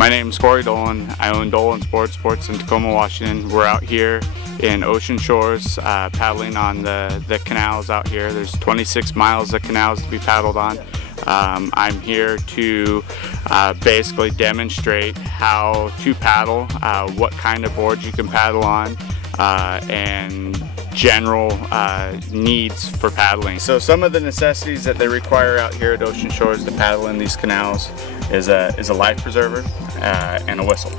My name is Corey Dolan. I own Dolan Sports in Tacoma, Washington. We're out here in Ocean Shores paddling on the canals out here. There's 26 miles of canals to be paddled on. I'm here to basically demonstrate how to paddle, what kind of boards you can paddle on, and general needs for paddling. So some of the necessities that they require out here at Ocean Shores to paddle in these canals is a life preserver and a whistle.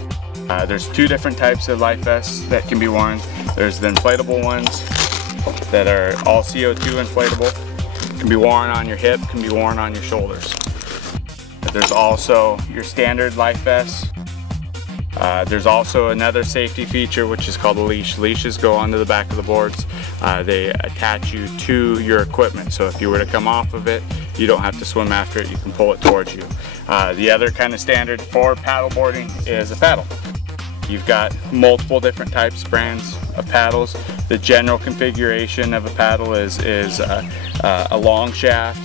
There's two different types of life vests that can be worn. There's the inflatable ones that are all CO2 inflatable. Can be worn on your hip, can be worn on your shoulders. There's also your standard life vests. There's also another safety feature which is called a leash. Leashes go onto the back of the boards. They attach you to your equipment, so if you were to come off of it, you don't have to swim after it, you can pull it towards you. The other kind of standard for paddleboarding is a paddle. You've got multiple different types, brands of paddles. The general configuration of a paddle is a long shaft.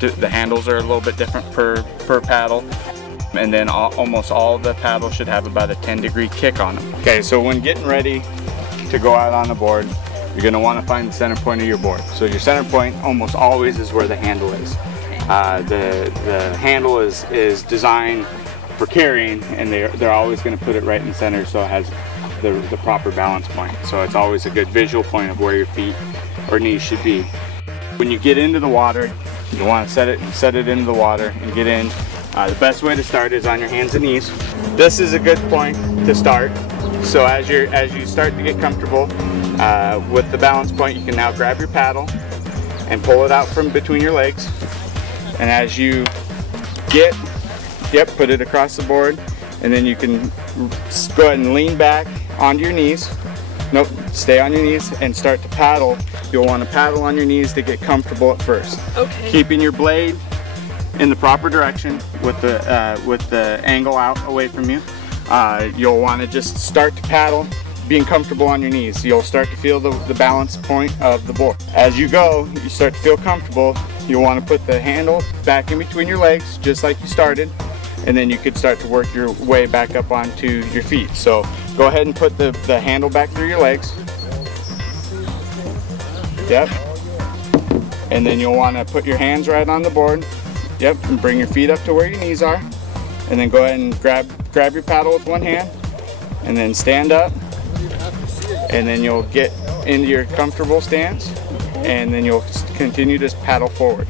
The handles are a little bit different per paddle. And then almost all of the paddles should have about a 10-degree kick on them. Okay, so when getting ready to go out on the board, you're going to want to find the center point of your board. So your center point almost always is where the handle is. The handle is designed for carrying, and they're always going to put it right in the center so it has the proper balance point. So it's always a good visual point of where your feet or knees should be. When you get into the water, you want to set it into the water and get in. The best way to start is on your hands and knees. This is a good point to start. So as you start to get comfortable with the balance point, you can now grab your paddle and pull it out from between your legs. And as you put it across the board, and then you can go ahead and lean back onto your knees. Nope, stay on your knees and start to paddle. You'll want to paddle on your knees to get comfortable at first. Okay. Keeping your blade in the proper direction with the angle out away from you. You'll want to just start to paddle being comfortable on your knees. You'll start to feel the balance point of the board. As you go, you start to feel comfortable. You'll want to put the handle back in between your legs just like you started, and then you could start to work your way back up onto your feet. So go ahead and put the handle back through your legs. Yep. And then you'll want to put your hands right on the board. Yep, and bring your feet up to where your knees are. And then go ahead and grab your paddle with one hand. And then stand up. And then you'll get into your comfortable stance. And then you'll continue to paddle forward.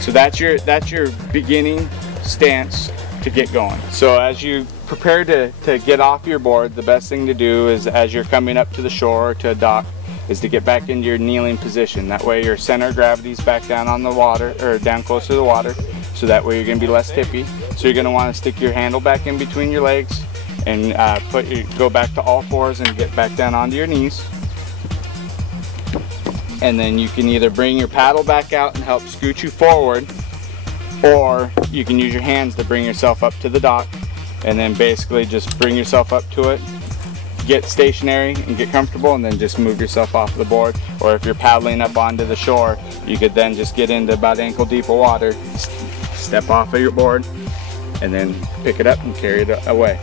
So that's your beginning stance to get going. So as you prepare to get off your board, the best thing to do is, as you're coming up to the shore or to a dock, is to get back into your kneeling position. That way your center of gravity is back down on the water, or down close to the water, so that way you're going to be less tippy. So you're going to want to stick your handle back in between your legs and go back to all fours and get back down onto your knees. And then you can either bring your paddle back out and help scoot you forward, or you can use your hands to bring yourself up to the dock, and then basically just bring yourself up to it, get stationary and get comfortable, and then just move yourself off the board. Or if you're paddling up onto the shore, you could then just get into about ankle deep of water, step off of your board, and then pick it up and carry it away.